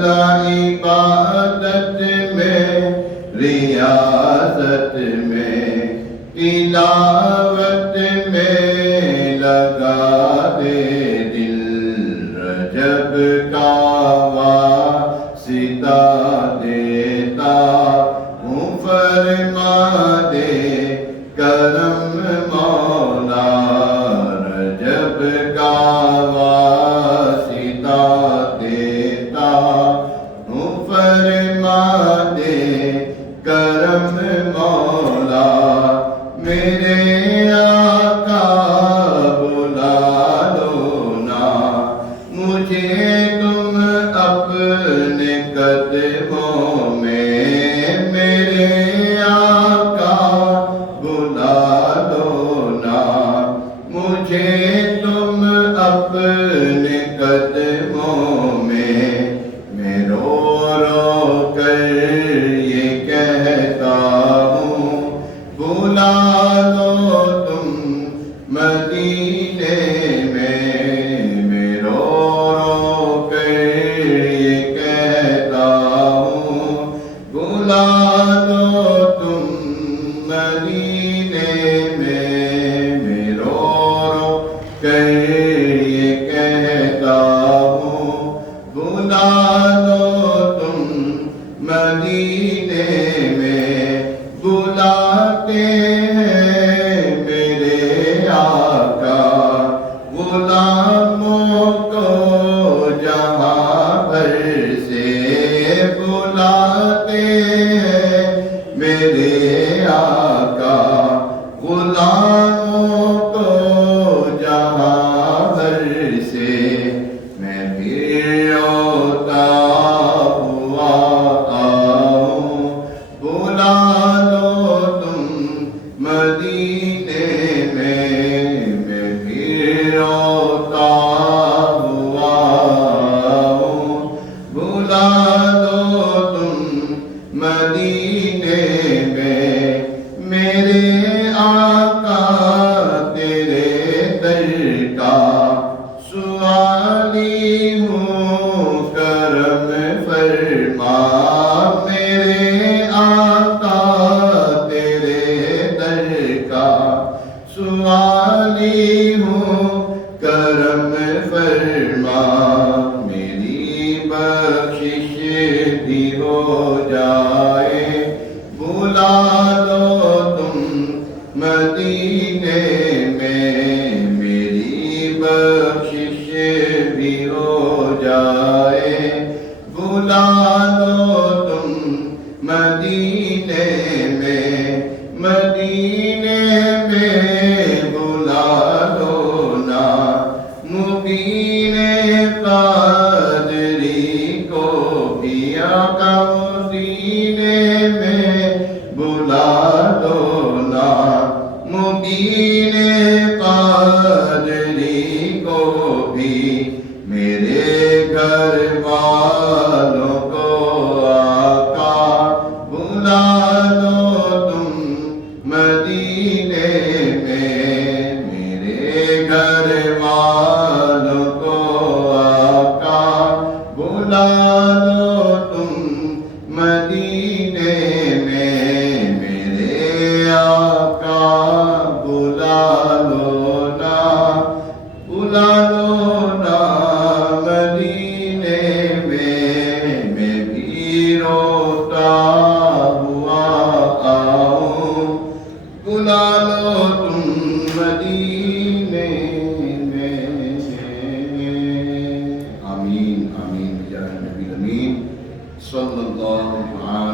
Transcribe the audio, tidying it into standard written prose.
اللہ عبادت میں ریاضت میں تلاوت میں لگا دے دل رجب کا واسطہ دیتا ہوں فرما دے کرم مولا رجب کا واسطہ دیتا ہوں فرما دے کرم مولا میرے آقا بلا لو نا مجھے تم اپنے قدموں میں میرے آقا بلا لو نا مجھے تم اپنے قدموں میں رو رو کر یہ کہتا ہوں بلا لو تم مدینے میں رو رو کر یہ کہتا ہوں بلا لو تم مدینے میں رو رو کر یہ کہتا ہوں بلا لو تم مدینے میں بلاتے ہیں میرے آقا غلاموں کو جہاں بھر سے بلاتے ہیں میرے آقا غلاموں کو جہاں بھر سے میں بھی روتا ہوا آؤں بلا لو تم مدینے میں بھی روتا ہوا آؤں بلا لو تم مدینے میں میرے آقا تیرے در کا سوالی ہوں کرم فرما میرے آقا تیرے در کا سوالی ہوں کرم فرما میری بخشش بھی ہو جائے بلا لو تم مدینے میں میری بخشش بھی ہو جائے بلا لو تم مدینے میں بلا لو نا مبین قادری کو بھی آقا مدینے میں بلا لو نا مبین قادری کو بھی میرے گھر والوں کو آقا بلا لو تم مدینے میں میرے گھر والوں کو آقا بلا لو تم مدینے میں میرے آقا بلا لو نا بلا لو نا مدینے میں بھی روتا ہوا آؤں بلا لو تم مدینے میں آمین آمین یا نبی امین صلی اللہ علیہ